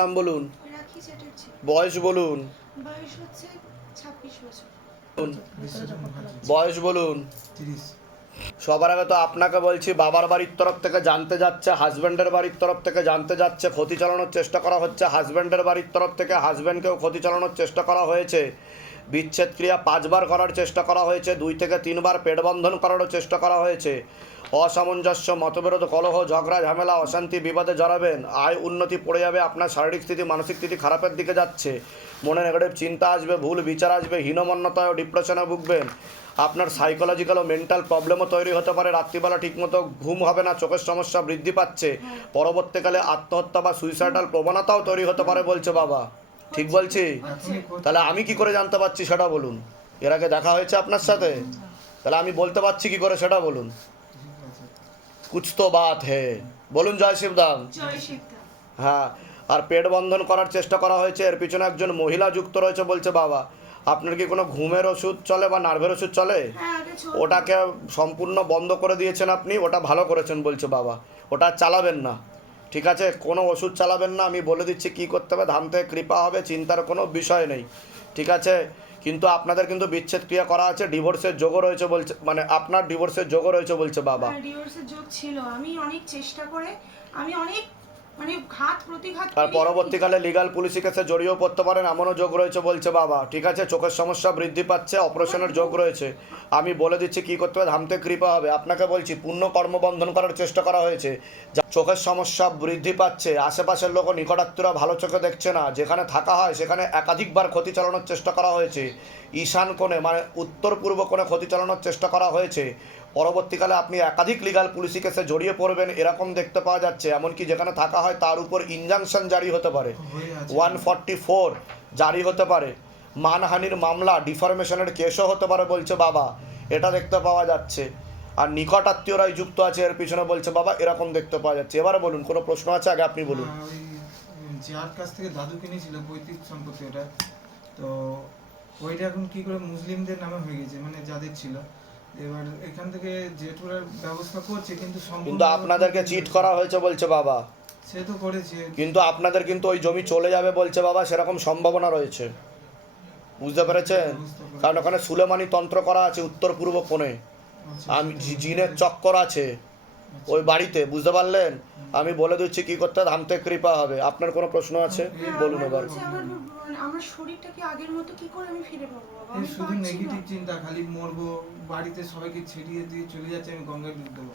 নাম বলুন, রাখি চ্যাটার্জি। বয়স বলুন, বয়স হচ্ছে 26 বছর। বয়স বলুন। 30। সবার আগে তো আপনাকে বলছি, বাবার বাড়ির তরফ থেকে জানতে যাচ্ছে, হাজব্যান্ডের বাড়ির তরফ থেকে জানতে যাচ্ছে, ক্ষতি চালানোর চেষ্টা করা হচ্ছে। হাজব্যান্ডের বাড়ির তরফ থেকে হাজব্যান্ডকেও ক্ষতি চালানোর চেষ্টা করা হয়েছে। বিচ্ছেদ ক্রিয়া 5 বার করার চেষ্টা করা হয়েছে, 2 থেকে 3 বার পেট বন্ধন করারও চেষ্টা করা হয়েছে। অসামঞ্জস্য, মতবিরোধ, কলহ, ঝগড়া, ঝামেলা, অশান্তি, বিবাদে জড়াবেন। আয় উন্নতি পড়ে যাবে, আপনার শারীরিক স্থিতি, মানসিক স্থিতি খারাপের দিকে যাচ্ছে। মনে নেগেটিভ চিন্তা আসবে, ভুল বিচার আসবে, হীনমন্যতায় ও ডিপ্রেশনে ভুগবেন। আপনার সাইকোলজিক্যাল ও মেন্টাল প্রবলেমও তৈরি হতে পারে। রাত্রিবেলা ঠিকমতো ঘুম হবে না, চোখের সমস্যা বৃদ্ধি পাচ্ছে। পরবর্তীকালে আত্মহত্যা বা সুইসাইডাল প্রবণতাও তৈরি হতে পারে বলছে বাবা। ঠিক বলছি? তাহলে আমি কি করে জানতে পারছি সেটা বলুন। এর আগে দেখা হয়েছে আপনার সাথে? তাহলে আমি বলতে পারছি কি করে সেটা বলুন। কুছ তো বাত হে। বলুন জয় শিবদাম। জয় শিবদাম। হ্যাঁ, আর পেট বন্ধন করার চেষ্টা করা হয়েছে। এর পিছনে একজন মহিলা যুক্ত রয়েছে বলছে বাবা। আপনার কি কোনো ঘুমের ওষুধ চলে বা নার্ভের ওষুধ চলে? হ্যাঁ, আগে চলতো। ওটাকে সম্পূর্ণ বন্ধ করে দিয়েছেন আপনি, ওটা ভালো করেছেন বলছে বাবা। ওটা চালাবেন না, ঠিক আছে? কোনো ওষুধ চালাবেন না। আমি বলে দিচ্ছি কি করতে হবে, ধাম থেকে কৃপা হবে, চিন্তার কোনো বিষয় নেই, ঠিক আছে? কিন্তু আপনাদের কিন্তু বিচ্ছেদ ক্রিয়া করা আছে, ডিভোর্সের যোগও রয়েছে বলছে, মানে আপনার ডিভোর্সের যোগও রয়েছে বলছে বাবা। হ্যাঁ, ডিভোর্সের যোগ ছিল। আমি অনেক চেষ্টা করে, আমি অনেক মানে ঘাত প্রতিঘাত আর করি। পরবর্তীকালে লিগাল পুলিশি কেসে জড়িয়েও পড়তে পারেন, এমনও যোগ রয়েছে বলছে বাবা, ঠিক আছে? চোখের সমস্যা বৃদ্ধি পাচ্ছে, অপারেশনের যোগ রয়েছে। আমি বলে দিচ্ছি কি করতে হবে, ধামতে কৃপা হবে। আপনাকে বলছি, পূর্ণ কর্মবন্ধন করার চেষ্টা করা হয়েছে। চোখের সমস্যা বৃদ্ধি পাচ্ছে, আশেপাশের লোক নিকটাত্মীয়রা ভালো চোখে দেখছে না, যেখানে থাকা হয় সেখানে একাধিকবার ক্ষতি চালানোর চেষ্টা করা হয়েছে। ঈশান কোণে মানে উত্তর পূর্ব কোণে ক্ষতি চালানোর চেষ্টা করা হয়েছে। পরবর্তীকালে আপনি একাধিক লিগাল পুলিশি কেসে জড়িয়ে পড়বেন এরকম দেখতে পাওয়া যাচ্ছে। এমনকি যেখানে থাকা হয় তার উপর ইনজাংশন জারি হতে পারে, 144 জারি হতে পারে, মানহানির মামলা, ডিফরমেশনের কেসও হতে পারে বলছে বাবা। এটা দেখতে পাওয়া যাচ্ছে। আর নিকট আত্মীয়রাই যুক্ত আছে এর পিছনে বলছে বাবা, এরকম দেখতে পাওয়া যাচ্ছে। এবারে বলুন, কোনো প্রশ্ন আছে? আগে আপনি বলুন। ওই যার কাছ থেকে দাদু কিনেছিল পৈতৃক সম্পত্তি ওটা, তো ওইটা এখন কি করে মুসলিমদের নামে হয়ে গেছে, মানে যাদের ছিল। এবার এখান থেকে জেঠুরার ব্যবস্থা করছে, কিন্তু কিন্তু আপনাদেরকে চিট করা হয়েছে বলছে বাবা। সে তো করেছে, কিন্তু আপনাদের কিন্তু ওই জমি চলে যাবে বলছে বাবা, সেরকম সম্ভাবনা রয়েছে, বুঝতে পেরেছেন? কারণ ওখানে সুলেমানি তন্ত্র করা আছে উত্তর পূর্ব কোণে। আমি জিনের চক্কর আছে ওই বাড়িতে, বুঝতে পারলেন? আমি বলে দিচ্ছি কি করতে হবে, ধামতে কৃপা হবে। আপনার কোনো প্রশ্ন আছে? হ্যাঁ, বলুন আমার এবার। বলছে, আমার শরীরটাকে আগের মতো কি করে আমি ফিরে পাবো বাবা? এই আমি শুধু পারছি না। নেগেটিভ চিন্তা, খালি মরবো, বাড়িতে সবাইকে ছেড়িয়ে দিয়ে চলে যাচ্ছে, আমি গঙ্গায় ডুব দেবো,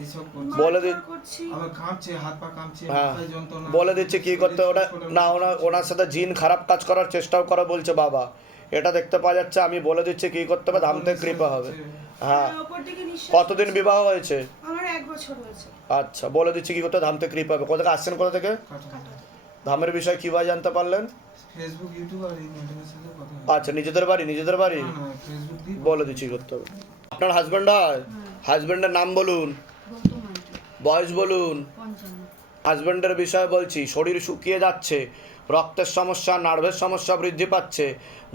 এইসব করছে। বলে মারধর করছি। আবার কাঁপছে, হাত পা কাঁপছে, হ্যাঁ, মাথায় যন্ত্রণা। বলে দিচ্ছি কি করতে। ওটা না, ওনার সাথে জিন খারাপ কাজ করার চেষ্টাও করে বলছে বাবা। এটা দেখতে পাওয়া যাচ্ছে। আমি বলে দিচ্ছি কি করতে হবে, ধামতে কৃপা হবে। হ্যাঁ। ওপর দিকে নিঃশ্বাস কতদিন হচ্ছে। বিবাহ হয়েছে? আমার 1 বছর হয়েছে। আচ্ছা, বলে দিচ্ছি কি করতে হবে, ধামতে কৃপা হবে। কোথা থেকে আসছেন, কোথা থেকে? ধামের বিষয় কীভাবে জানতে পারলেন? ফেসবুক, ইউটিউব আর এই ম্যাডামের সাথে কথা হয়। আচ্ছা, নিজেদের বাড়ি? নিজেদের বাড়ি? না, না, ফেসবুক দিয়ে বলে দিচ্ছি কি করতে হবে। আপনার হাজব্যান্ড হয়? হাজব্যান্ডের নাম বলুন, বয়স বলুন। হাজব্যান্ডের বিষয়ে বলছি, শরীর শুকিয়ে যাচ্ছে, রক্তের সমস্যা, নার্ভের সমস্যা বৃদ্ধি পাচ্ছে।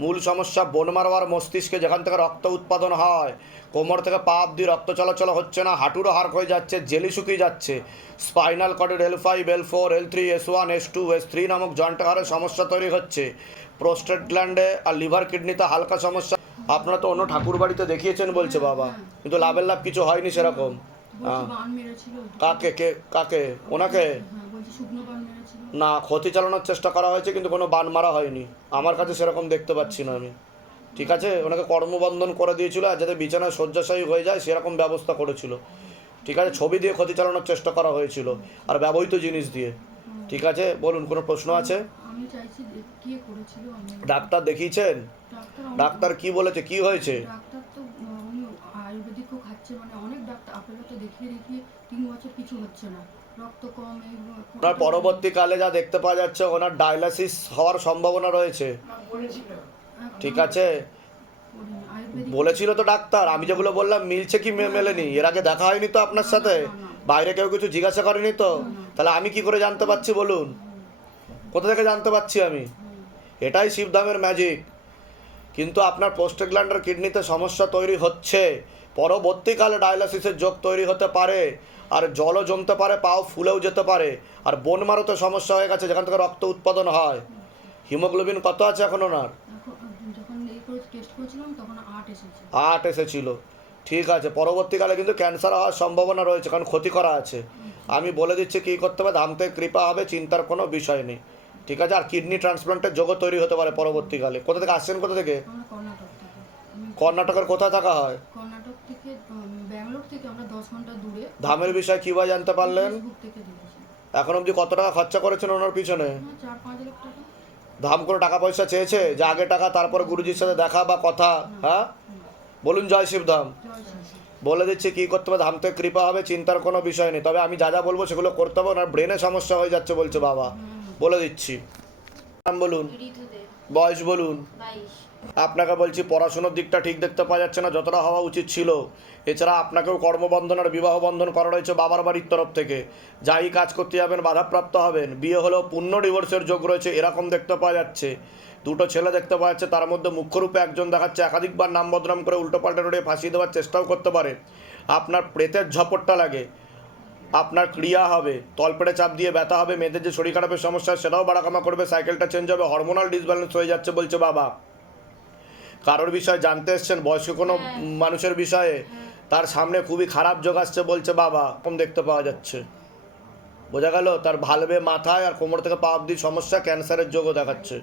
মূল সমস্যা বোন মারোয়ার মস্তিষ্কে, যেখান থেকে রক্ত উৎপাদন হয়। কোমর থেকে পা অব্দি রক্ত চলাচল হচ্ছে না, হাঁটুরও হাড় হয়ে যাচ্ছে, জেলি শুকিয়ে যাচ্ছে। Spinal কর্ডের L5, L4, L3, S1, S2, S3 নামক জয়েন্ট হাড়ের সমস্যা তৈরি হচ্ছে। প্রোস্টেট গ্ল্যান্ডে আর লিভার কিডনিতে হালকা সমস্যা। আপনারা তো অন্য ঠাকুর বাড়িতে দেখিয়েছেন বলছে বাবা, কিন্তু লাভের লাভ কিছু হয়নি সেরকম। কাকে কাকে? ওনাকে না, ক্ষতি চালানোর চেষ্টা করা হয়েছে, কিন্তু কোনো বান মারা হয়নি আমার কাছে, সেরকম দেখতে পাচ্ছি না আমি, ঠিক আছে? ওনাকে কর্মবন্ধন করে দিয়েছিল, আর যাতে বিছানায় শয্যাশায়ী হয়ে যায় সেরকম ব্যবস্থা করেছিল, ঠিক আছে? ছবি দিয়ে ক্ষতি চালানোর চেষ্টা করা হয়েছিল, আর ব্যবহৃত জিনিস দিয়ে, ঠিক আছে? বলুন, কোনো প্রশ্ন আছে? ডাক্তার দেখিয়েছেন? ডাক্তার কি বলেছে, কি হয়েছে? ডাক্তার তো উনি আয়ুর্বেদিকও খাচ্ছে, মানে অনেক ডাক্তার আপেলও তো দেখিয়ে 3 বছর কিছু হচ্ছে না, রক্ত কম। ওনার পরবর্তীকালে যা দেখতে পাওয়া যাচ্ছে, ওনার ডায়ালিসিস হওয়ার সম্ভাবনা রয়েছে, ঠিক আছে? বলেছিল তো ডাক্তার। আমি যেগুলো বললাম মিলছে কি মেলেনি? এর আগে দেখা হয়নি তো আপনার সাথে? বাইরে কেউ কিছু জিজ্ঞাসা করেনি তো? তাহলে আমি কি করে জানতে পারছি বলুন? কোথা থেকে জানতে পারছি আমি? এটাই শিবধামের ম্যাজিক। কিন্তু আপনার প্রোস্টেট গ্ল্যান্ড আর কিডনিতে সমস্যা তৈরি হচ্ছে, পরবর্তীকালে ডায়ালিসিসের যোগ তৈরি হতে পারে, আর জলও জমতে পারে, পাও ফুলেও যেতে পারে, আর বোন মারোতে সমস্যা হয়ে গেছে যেখান থেকে রক্ত উৎপাদন হয়। হিমোগ্লোবিন কত আছে এখন ওনার? এখন যখন এই করে টেস্ট করেছিলাম তখন 8 এসেছে। 8 এসেছিল। ঠিক আছে, পরবর্তীকালে কিন্তু ক্যান্সার হওয়ার সম্ভাবনা রয়েছে, কারণ ক্ষতি করা আছে। আমি বলে দিচ্ছি কী করতে হবে, ধাম থেকে কৃপা হবে, চিন্তার কোনো বিষয় নেই। ঠিক আছে, আর কিডনি ট্রান্সপ্লান্টের যোগও তৈরি হতে পারে পরবর্তীকালে। কোথা থেকে আসছেন, কোথা থেকে? আমরা কর্ণাটক থেকে। কর্ণাটকের কোথায় থাকা হয়? কর্ণাটক থেকে ব্যাঙ্গালোর থেকে আমরা 10 ঘন্টা দূরে। ধামের বিষয়ে কীভাবে জানতে পারলেন? ফেসবুক থেকে দেখেছি। এখন অবধি কত টাকা খরচা করেছেন ওনার পিছনে? 4-5 লাখ টাকা। ধাম করে টাকা পয়সা চেয়েছে যে আগে টাকা তারপর গুরুজির সাথে দেখা বা কথা? হ্যাঁ, বলুন জয় শিবধাম। জয় শ্রী। বলে দিচ্ছি কী করতে হবে, ধাম থেকে কৃপা হবে, চিন্তার কোনো বিষয় নেই। তবে আমি যা যা বলবো সেগুলো করতে হবে, ওনার ব্রেনে সমস্যা হয়ে যাচ্ছে বলছে বাবা। বলে দিচ্ছি, নাম বলুন, ঋতুদেব, বয়স বলুন। 22। আপনাকে বলছি পড়াশোনার দিকটা ঠিক দেখতে পাওয়া যাচ্ছে না, যতটা হওয়া উচিত ছিল। এছাড়া আপনাকেও কর্মবন্ধন আর বিবাহ বন্ধন করা রয়েছে বাবার বাড়ির তরফ থেকে। যাই কাজ করতে যাবেন বাধাপ্রাপ্ত হবেন। বিয়ে হলেও পূর্ণ ডিভোর্সের যোগ রয়েছে এরকম দেখতে পাওয়া যাচ্ছে। দুটো ছেলে দেখতে পাওয়া যাচ্ছে, তার মধ্যে মুখ্যরূপে একজন দেখাচ্ছে একাধিকবার নাম বদনাম করে উল্টোপাল্টা রোডে ফাঁসিয়ে দেওয়ার চেষ্টাও করতে পারে। আপনার প্রেতের ঝপটটা লাগে, আপনার ক্রিয়া হবে, তলপেটে চাপ দিয়ে ব্যথা হবে, মেয়েদের যে শরীর খারাপের সমস্যা সেটাও বাড়াকামা করবে, সাইকেলটা চেঞ্জ হবে, হরমোনাল ডিসব্যালেন্স হয়ে যাচ্ছে বলছে বাবা। কারোর বিষয়ে জানতে এসছেন, বয়স্ক কোনো মানুষের বিষয়ে, তার সামনে খুবই খারাপ যোগ আসছে বলছে বাবা, কম দেখতে পাওয়া যাচ্ছে। বোঝা গেল? তার ভালবে মাথায় আর কোমর থেকে পা অব্দি সমস্যা, ক্যান্সারের যোগও দেখাচ্ছে।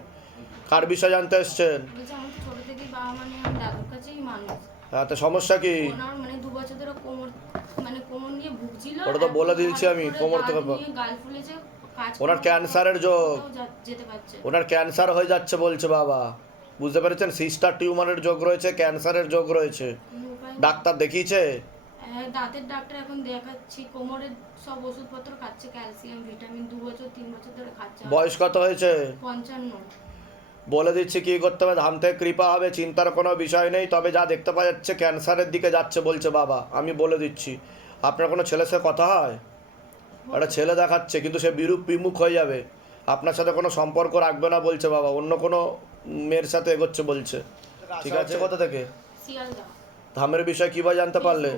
কার বিষয়ে জানতে এসছেন? বলছে আমার তো ছোট থেকেই বাবা মানে আমার দাদুর কাছেই মানুষ। হ্যাঁ, তো সমস্যা কি? ওনার মানে 2 বছর ধরে কোমর নিয়ে ভুগছিল। ওটা তো বলে দিয়েছি আমি, কোমর থেকে গাল ফুলেছে, কাজ ওনার করতে ক্যান্সারের যোগ, যেতে পারছে। ওনার ক্যান্সার হয়ে যাচ্ছে বলছে বাবা। বুঝতে পেরেছেন? সিস্টার টিউমারের যোগ রয়েছে, ক্যান্সারের যোগ রয়েছে। কোনো উপায় নেই। ডাক্তার দেখিয়েছে? হ্যাঁ, দাঁতের ডাক্তার এখন দেখাচ্ছি, কোমরের সব ওষুধপত্র খাচ্ছে, ক্যালসিয়াম, ভিটামিন 2 বছর 3 বছর ধরে খাচ্ছে। বয়স কত হয়েছে? 55। বলে দিচ্ছি কী করতে হবে, ধাম থেকে কৃপা হবে, চিন্তার কোনো বিষয় নেই। তবে যা দেখতে পাওয়া যাচ্ছে ক্যান্সারের দিকে যাচ্ছে বলছে বাবা। আমি বলে দিচ্ছি, আপনার কোনো ছেলের সাথে কথা হয়? একটা ছেলে দেখাচ্ছে, কিন্তু সে বিরূপ বিমুখ হয়ে যাবে, আপনার সাথে কোনো সম্পর্ক রাখবে না বলছে বাবা, অন্য কোনো মেয়ের সাথে এগোচ্ছে বলছে। ঠিক আছে, কোথা থেকে? শিয়ালদা। ধামের বিষয় কীভাবে জানতে পারলে?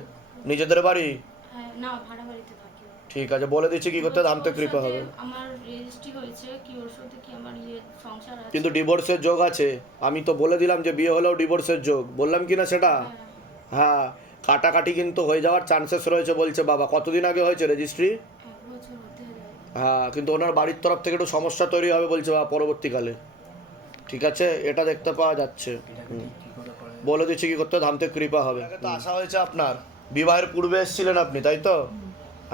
নিজেদের বাড়ি? হ্যাঁ, না, ভাড়া বাড়িতে থাকি। ঠিক আছে, বলে দিচ্ছি কী করতে, ধাম থেকে কৃপা হবে। আমার রেজিস্ট্রি হয়েছে, কি ওর সাথে কি আমার সংসার আছে। কিন্তু ডিভোর্সের যোগ আছে। আমি তো বলে দিলাম যে বিয়ে হলেও ডিভোর্সের যোগ, বললাম কি না সেটা? হ্যাঁ, কাটাকাটি কিন্তু হয়ে যাওয়ার চান্সেস রয়েছে বলছে বাবা। কতদিন আগে হয়েছে রেজিস্ট্রি? 1 বছর হতে যায়। হ্যাঁ, কিন্তু ওনার বাড়ির তরফ থেকে একটু সমস্যা তৈরি হবে বলছে বাবা পরবর্তীকালে। ঠিক আছে, এটা দেখতে পাওয়া যাচ্ছে। বলে দিচ্ছি কি করতে, ধাম থেকে কৃপা হবে। তো আশা হয়েছে আপনার, বিবাহের পূর্বে এসেছিলেন আপনি, তাই তো?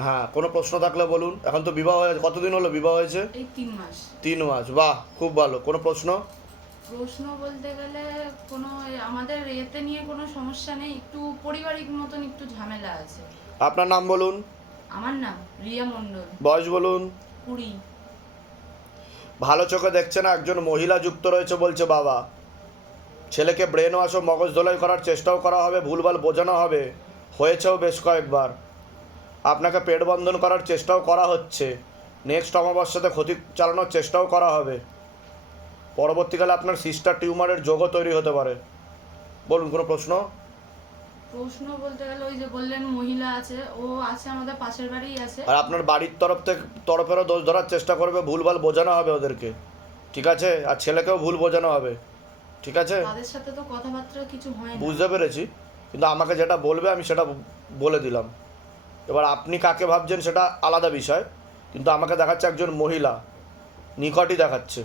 হ্যাঁ, কোনো প্রশ্ন থাকলে বলুন। এখন তো বিবাহ হয়েছে, কতদিন হলো বিবাহ হয়েছে? এই 3 মাস। 3 মাস, বাহ, খুব ভালো। কোনো প্রশ্ন? প্রশ্ন বলতে গেলে কোনো আমাদের এতে নিয়ে কোনো সমস্যা নেই, একটু পারিবারিক মতন একটু ঝামেলা আছে। আপনার নাম বলুন। আমার নাম রিয়া মণ্ডল, বয়স বলুন। 20। ভালো চোখে দেখছে না, একজন মহিলা যুক্ত রয়েছে বলছে বাবা। ছেলেকে ব্রেন ওয়াশ ও মগজ ধোলাই করার চেষ্টাও করা হবে, ভুলভাল বোঝানো হবে, হয়েছেও বেশ কয়েকবার। আপনাকে পেট বন্ধন করার চেষ্টাও করা হচ্ছে, নেক্সট অমাবস্যাতে ক্ষতি চালানোর চেষ্টাও করা হবে। পরবর্তীকালে আপনার সিস্টার টিউমারের যোগও তৈরি হতে পারে। বলুন, কোনো প্রশ্ন? প্রশ্ন বলতে গেলে ওই যে বললেন মহিলা আছে, ও আছে আমাদের পাশের বাড়িই আছে। আর আপনার বাড়ির তরফেরও দোষ ধরার চেষ্টা করবে, ভুলভাল বোঝানো হবে ওদেরকে। ঠিক আছে, আর ছেলেকেও ভুল বোঝানো হবে। ঠিক আছে, তাদের সাথে তো কথাবার্তা কিছু হয় না। বুঝতে পেরেছি, কিন্তু আমাকে যেটা বলবে আমি সেটা বলে দিলাম। এবার আপনি কাকে ভাবছেন সেটা আলাদা বিষয়, কিন্তু আমাকে দেখাচ্ছে একজন মহিলা, নিকটই দেখাচ্ছে।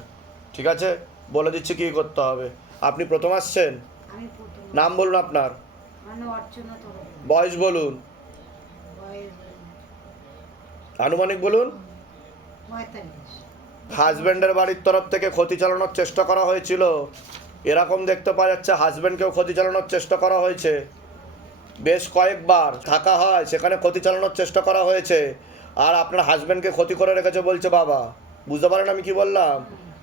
ঠিক আছে, বলে দিচ্ছি কী করতে হবে। আপনি প্রথম আসছেন, আমি প্রথম। নাম বলুন আপনার, মানে অর্চনা তরফ। বয়স বলুন, বয়স আনুমানিক বলুন। 45। হাজব্যান্ডের বাড়ির তরফ থেকে ক্ষতি চালানোর চেষ্টা করা হয়েছিল, এরকম দেখতে পাওয়া যাচ্ছে। হাজব্যান্ডকেও ক্ষতি চালানোর চেষ্টা করা হয়েছে, বেশ কয়েকবার থাকা হয়, সেখানে ক্ষতি চালানোর চেষ্টা করা হয়েছে। আর আপনার হাজব্যান্ডকে ক্ষতি করে রেখেছে বলছে বাবা। বুঝতে পারেন আমি কি বললাম?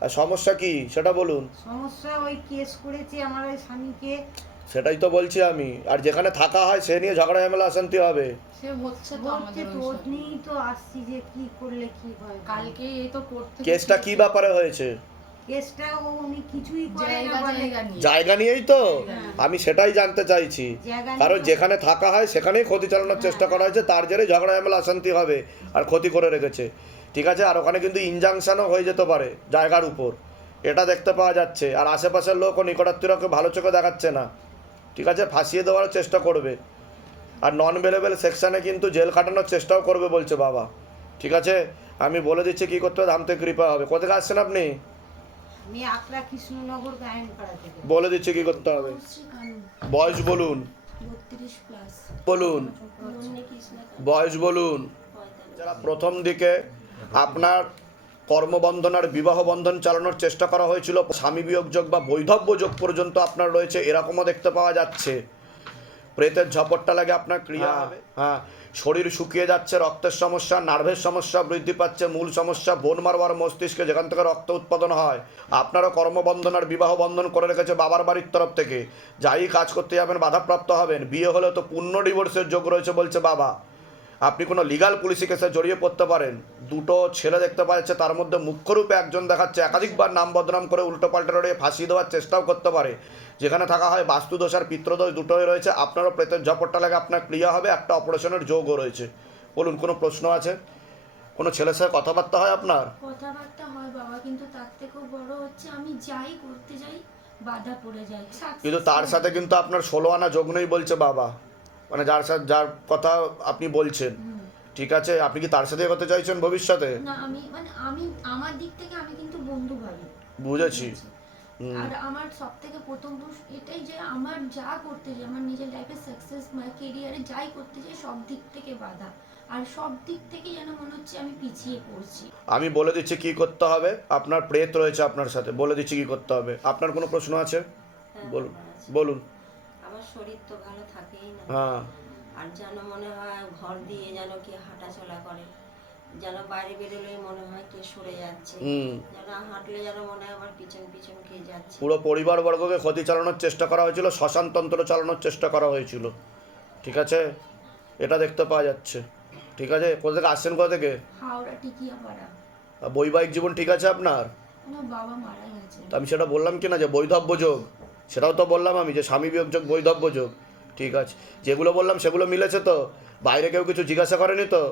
আর সমস্যা কি সেটা বলুন। সমস্যা ওই কেস করেছে আমার ওই স্বামীকে। সেটাই তো বলছি আমি। আর যেখানে থাকা হয় সে নিয়ে ঝগড়া ঝামেলা অশান্তি হবে। সে হচ্ছে তো বলছে আমাদের তো ওই ওর সব। নিয়েই তো আসছি যে কি করলে কি হয়। কালকে এই তো করতে কেসটা কি ব্যাপারে হয়েছে? কেসটা উনি কিছুই করে না বলে জায়গা নিয়ে জায়গা নিয়েই তো আমি সেটাই জানতে চাইছি, জায়গা কারণ নিয়ে- যেখানে থাকা হয় সেখানেই ক্ষতি চালানোর চেষ্টা করা হয়েছে, তার জেরে ঝগড়া ঝামেলা অশান্তি হবে আর ক্ষতি করে রেখেছে। ঠিক আছে, আর ওখানে কিন্তু ইনজাংশনও হয়ে যেতে পারে জায়গার উপর, এটা দেখতে পাওয়া যাচ্ছে। আর আশেপাশের লোক ও নিকটাত্মীয়কে ভালো চোখে দেখাচ্ছে না, ঠিক আছে, ফাঁসিয়ে দেওয়ার চেষ্টা করবে। আর নন বেলেবেল সেকশানে কিন্তু জেল খাটানোর চেষ্টাও করবে বলছে বাবা। ঠিক আছে, আমি বলে দিচ্ছি কী করতে হবে, ধামতে কৃপা হবে। কোথায় আসছেন আপনি? আমি আকরা কৃষ্ণনগর গায়নপাড়া থেকে। বলে দিচ্ছি কী করতে হবে। বয়স বলুন, 32 প্লাস, বলুন নন্দিনী কৃষ্ণা বয়স বলুন। 45। যারা প্রথম দিকে আপনার কর্মবন্ধন আর বিবাহ বন্ধন চালানোর চেষ্টা করা হয়েছিল, স্বামী বিয়োগযোগ বা বৈধব্য যোগ পর্যন্ত আপনার রয়েছে, এরকমও দেখতে পাওয়া যাচ্ছে। প্রেতের ঝপটটা লাগে আপনার ক্রিয়া হবে। হ্যাঁ, শরীর শুকিয়ে যাচ্ছে, রক্তের সমস্যা, নার্ভের সমস্যা বৃদ্ধি পাচ্ছে, মূল সমস্যা বোন মারবার মস্তিষ্কে, যেখান থেকে রক্ত উৎপাদন হয়। আপনারও কর্মবন্ধন আর বিবাহ বন্ধন করে রেখেছে বাবার বাড়ির তরফ থেকে, যাই কাজ করতে যাবেন বাধাপ্রাপ্ত হবেন। বিয়ে হলে তো পূর্ণ ডিভোর্সের যোগ রয়েছে বলছে বাবা। আপনি কোনো লিগাল পুলিশি কেসে জড়িয়ে পড়তে পারেন। দুটো ছেলে দেখতে পাওয়া যাচ্ছে, তার মধ্যে মুখ্যরূপে একজন দেখাচ্ছে একাধিকবার নাম বদনাম করে উল্টোপাল্টা রড়িয়ে ফাঁসিয়ে দেওয়ার চেষ্টাও করতে পারে। যেখানে থাকা হয় বাস্তুদোষ আর পিত্রদোষ দুটোই রয়েছে। আপনারও প্রেতের ঝপটটা লাগে আপনার ক্রিয়া হবে, একটা অপারেশনের যোগও রয়েছে। বলুন, কোনো প্রশ্ন আছে? কোনো ছেলের সাথে কথাবার্তা হয় আপনার? কথাবার্তা হয় বাবা, কিন্তু তার থেকেও বড় হচ্ছে আমি যাই করতে যাই বাধা পড়ে যায়। কিন্তু তার সাথে কিন্তু আপনার 16 আনা যোগ নেই বলছে বাবা, মানে যার সাথে যার কথা আপনি বলছেন। ঠিক আছে, আপনি কি তার সাথে করতে চাইছেন ভবিষ্যতে? না, আমি আমার দিক থেকে আমি কিন্তু বন্ধু ভাবি। বুঝেছি। আর আমার সব থেকে প্রথম দোষ এটাই যে আমার যা করতে যাই, আমার নিজের লাইফে সাকসেস কেরিয়ারে যাই করতে যাই সব দিক থেকে বাধা, আর সব দিক থেকে যেন মনে হচ্ছে আমি পিছিয়ে পড়ছি। আমি বলে দিচ্ছি কি করতে হবে। আপনার প্রেত রয়েছে আপনার সাথে, বলে দিচ্ছি কি করতে হবে। আপনার কোনো প্রশ্ন আছে? বলুন বলুন। আমার শরীর তো ভালো থাকেই না, হ্যাঁ, আর যেন মনে হয় ঘর দিয়ে যেন কে হাঁটাচলা করে, যেন বাইরে বেরোলেই মনে হয় কে সরে যাচ্ছে, যেন হাঁটলে যেন মনে হয় আমার পিছন পিছন কে যাচ্ছে। পুরো পরিবারবর্গকে ক্ষতি চালানোর চেষ্টা করা হয়েছিল, শ্মশানতন্ত্র চালানোর চেষ্টা করা হয়েছিল। ঠিক আছে, এটা দেখতে পাওয়া যাচ্ছে। ঠিক আছে, কোথা থেকে আসছেন, কোথা থেকে? হাওড়া টিকিয়াপাড়া। বৈবাহিক জীবন ঠিক আছে আপনার? আমার বাবা মারা গেছে। তা আমি সেটা বললাম কি না যে বৈধব্য যোগ, সেটাও তো বললাম আমি যে স্বামী বিয়োগ যোগ বৈধব্য যোগ। ঠিক আছে, যেগুলো বললাম সেগুলো মিলেছে তো? বাইরে কেউ কিছু জিজ্ঞাসা করেনি তো?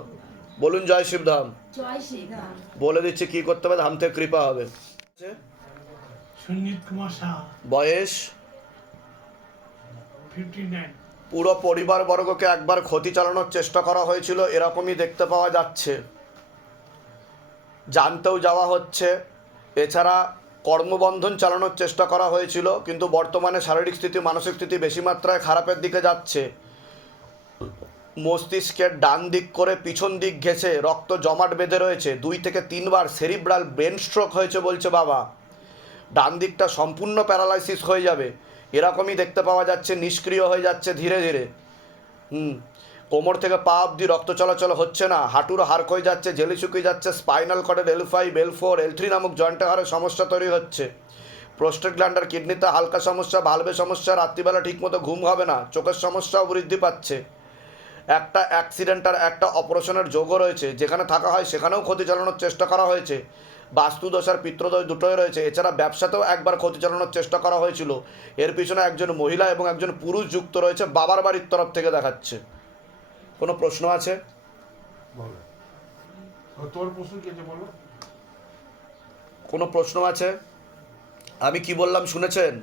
বলুন জয় শিবধাম। জয় শ্রীরাম। বলে দিচ্ছি কি করতে হবে, ধাম থেকে কৃপা হবে। সুনীত কুমার শাহ, বয়স? 59। পুরো পরিবারবর্গকে একবার ক্ষতি চালানোর চেষ্টা করা হয়েছিল, এরকমই দেখতে পাওয়া যাচ্ছে। জানতেও যাওয়া হচ্ছে। এছাড়া কর্মবন্ধন চালানোর চেষ্টা করা হয়েছিল, কিন্তু বর্তমানে শারীরিক স্থিতি মানসিক স্থিতি বেশি মাত্রায় খারাপের দিকে যাচ্ছে। মস্তিষ্কের ডান দিক করে পিছন দিক ঘেঁষে রক্ত জমাট বেঁধে রয়েছে, 2 থেকে 3 বার সেরিব্রাল ব্রেন স্ট্রোক হয়েছে বলছে বাবা। ডান দিকটা সম্পূর্ণ প্যারালাইসিস হয়ে যাবে, এরকমই দেখতে পাওয়া যাচ্ছে। নিষ্ক্রিয় হয়ে যাচ্ছে ধীরে ধীরে। কোমর থেকে পা অবধি রক্ত চলাচল হচ্ছে না, হাঁটুর হাড় ক্ষয়ে যাচ্ছে, জেলি শুকিয়ে যাচ্ছে, স্পাইনাল কর্ডের L5, L4, L3 নামক জয়েন্টে হাড়ের সমস্যা তৈরি হচ্ছে। প্রোস্টেট গ্ল্যান্ডার কিডনিতে হালকা সমস্যা, ভালভে সমস্যা, রাত্রিবেলা ঠিকমতো ঘুম হবে না, চোখের সমস্যাও বৃদ্ধি পাচ্ছে। একটা অ্যাক্সিডেন্ট আর একটা অপারেশনের যোগও রয়েছে, যেখানে থাকা হয় সেখানেও ক্ষতি চালানোর চেষ্টা করা হয়েছে। বাস্তুদোষ আর পিত্রদোষ দুটোই রয়েছে। এছাড়া ব্যবসাতেও একবার ক্ষতি চালানোর চেষ্টা করা হয়েছিল, এর পিছনে একজন মহিলা এবং একজন পুরুষ যুক্ত রয়েছে, বাবার বাড়ির তরফ থেকে দেখাচ্ছে। কোনো প্রশ্ন আছে? বলো, তোর প্রশ্ন কি আছে বলো। কোনো প্রশ্ন আছে? আমি কি বললাম শুনেছেন?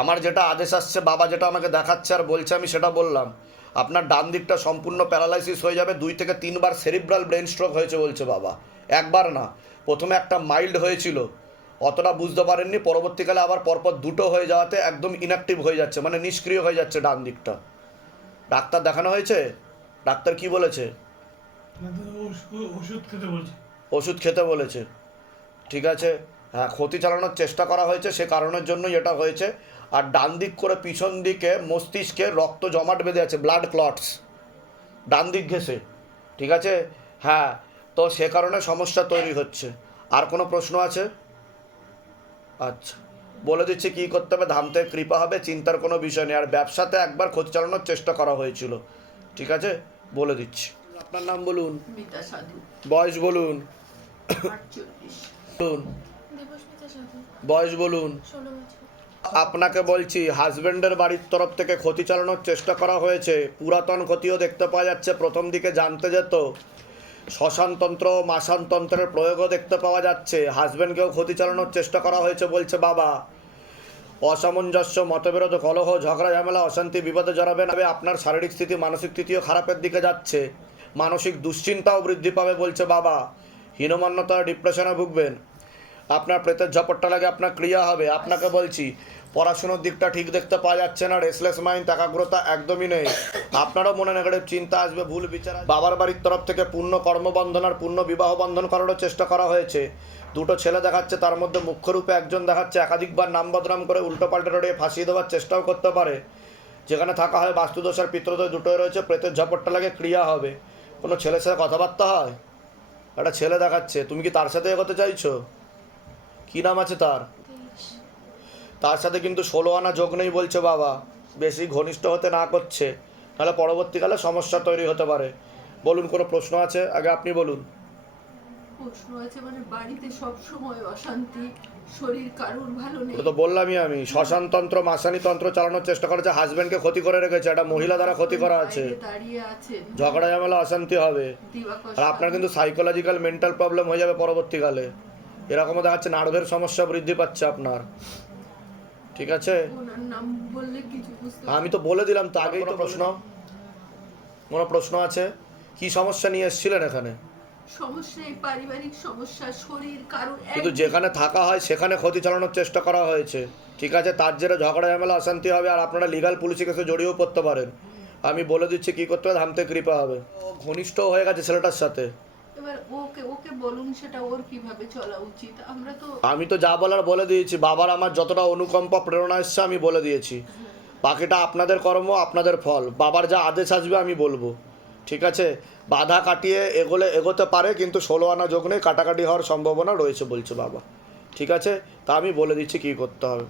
আমার যেটা আদেশ আসছে, বাবা যেটা আমাকে দেখাচ্ছে আর বলছে, আমি সেটা বললাম। আপনার ডান দিকটা সম্পূর্ণ প্যারালাইসিস হয়ে যাবে, 2 থেকে 3 বার সেরিব্রাল ব্রেন স্ট্রোক হয়েছে বলছে বাবা। একবার না, প্রথমে একটা মাইল্ড হয়েছিল, অতটা বুঝতে পারেননি, পরবর্তীকালে আবার পরপর 2টো হয়ে যাওয়াতে একদম ইনঅ্যাক্টিভ হয়ে যাচ্ছে, মানে নিষ্ক্রিয় হয়ে যাচ্ছে ডান দিকটা। ডাক্তার দেখানো হয়েছে? ডাক্তার কি বলেছে? ওষুধ খেতে বলছে। ওষুধ খেতে বলেছে। ঠিক আছে, হ্যাঁ, ক্ষতি চালানোর চেষ্টা করা হয়েছে, সে কারণের জন্যই এটা হয়েছে। আর ডান দিক করে পিছন দিকে মস্তিষ্কে রক্ত জমাট বেঁধে আছে, ব্লাড ক্লটস, ডান দিক ঘেঁষে। ঠিক আছে, হ্যাঁ, তো সে কারণে সমস্যা তৈরি হচ্ছে। আর কোনো প্রশ্ন আছে? আচ্ছা, বলে দিচ্ছি কী করতে হবে, ধাম থেকে কৃপা হবে, চিন্তার কোনো বিষয় নেই। আর ব্যবসাতে একবার ক্ষতি চালানোর চেষ্টা করা হয়েছিল। ঠিক আছে, বলে দিচ্ছি। আপনার নাম বলুন, মিতা সাধু, বয়স বলুন, 48। বলুন। দেবস্মিতা সাথে সাথে বয়স বলুন। 16 বছর। আপনাকে বলছি হাজবেন্ডের বাড়ির তরফ থেকে ক্ষতি চালানোর চেষ্টা করা হয়েছে, পুরাতন ক্ষতিও দেখতে পাওয়া যাচ্ছে। প্রথম দিকে জানতে যেত শ্মশানতন্ত্র মাসানতন্ত্রের প্রয়োগও দেখতে পাওয়া যাচ্ছে। হাজবেন্ডকেও ক্ষতি চালানোর চেষ্টা করা হয়েছে বলছে বাবা। অসামঞ্জস্য, মতবিরোধ, কলহ, ঝগড়া, ঝামেলা, অশান্তি, বিপদে জড়াবেন। আপনার শারীরিক স্থিতি মানসিক স্থিতিও খারাপের দিকে যাচ্ছে। মানসিক দুশ্চিন্তাও বৃদ্ধি পাবে বলছে বাবা। হীনমন্যতা, ডিপ্রেশনে ভুগবেন। আপনার প্রেতের ঝপটটা লাগে, আপনার ক্রিয়া হবে। আপনাকে বলছি পড়াশুনোর দিকটা ঠিক দেখতে পাওয়া যাচ্ছে না, রেসলেস মাইন্ড, একাগ্রতা একদমই নেই। আপনারও মনে নেগেটিভ চিন্তা আসবে, ভুল বিচার। বাবার বাড়ির তরফ থেকে পূর্ণ কর্মবন্ধন আর পূর্ণ বিবাহ বন্ধন করারও চেষ্টা করা হয়েছে। দুটো ছেলে দেখাচ্ছে, তার মধ্যে মুখ্যরূপে একজন দেখাচ্ছে একাধিকবার নাম বদনাম করে উল্টো পাল্টে রড়িয়ে ফাঁসিয়ে দেওয়ার চেষ্টাও করতে পারে। যেখানে থাকা হয় বাস্তুদোষ আর পিতৃদোষ দুটোই রয়েছে। প্রেতের ঝপটটা লাগে, ক্রিয়া হবে। কোনো ছেলের সাথে কথাবার্তা হয়? একটা ছেলে দেখাচ্ছে, তুমি কি তার সাথে এগোতে চাইছো? কি নাম আছে তার? তার সাথে কিন্তু 16 আনা যোগ নেই বলছে বাবা। বেশি ঘনিষ্ঠ হতে না করছে, তাহলে পরবর্তীকালে সমস্যা তৈরি হতে পারে। বলুন, কোনো প্রশ্ন আছে? আগে আপনি বলুন। প্রশ্ন আছে মানে বাড়িতে সব সময় অশান্তি, শরীর কারোর ভালো নেই। ওটা তো বললামই আমি, শ্মশানতন্ত্র মাসানি তন্ত্র চালানোর চেষ্টা করেছে, হাজবেন্ডকে ক্ষতি করে রেখেছে, একটা মহিলা দ্বারা ক্ষতি করা আছে। বাইরে দাঁড়িয়ে আছেন, ঝগড়া ঝামেলা, অশান্তি হবে। দিবাকর আর আপনার কিন্তু সাইকোলজিক্যাল মেন্টাল প্রবলেম হয়ে যাবে পরবর্তীকালে। এরকমও দেখাচ্ছে নার্ভের সমস্যা বৃদ্ধি পাচ্ছে আপনার। ঠিক আছে, ওনার নাম বললে কিছু বুঝতে আমি তো বলে দিলাম তো আগেই। তো প্রশ্ন, কোনো প্রশ্ন আছে? কি সমস্যা নিয়ে এসেছিলেন এখানে? সমস্যা, এই পারিবারিক সমস্যা, শরীর কারোর কিন্তু যেখানে থাকা হয় সেখানে ক্ষতি চালানোর চেষ্টা করা হয়েছে। ঠিক আছে, তার জেরে ঝগড়া ঝামেলা, অশান্তি হবে। আর আপনারা লিগাল পুলিশি কেসে জড়িয়েও পড়তে পারেন। আমি বলে দিচ্ছি কি করতে হবে, ধামতে কৃপা হবে। ও ঘনিষ্ঠ হয়ে গেছে ছেলেটার সাথে। এবার ওকে ওকে বলুন সেটা ওর কিভাবে চলা উচিত। আমরা তো আমি তো যা বলার বলে দিয়েছি। বাবার আমার যতটা অনুকম্পা প্রেরণা এসছে আমি বলে দিয়েছি। বাকিটা আপনাদের কর্ম, আপনাদের ফল। বাবার যা আদেশ আসবে আমি বলবো। ঠিক আছে, বাধা কাটিয়ে এগোতে পারে, কিন্তু 16 আনা যোগ নেই, কাটাকাটি হওয়ার সম্ভাবনা রয়েছে বলছে বাবা। ঠিক আছে, তা আমি বলে দিচ্ছি কী করতে হবে।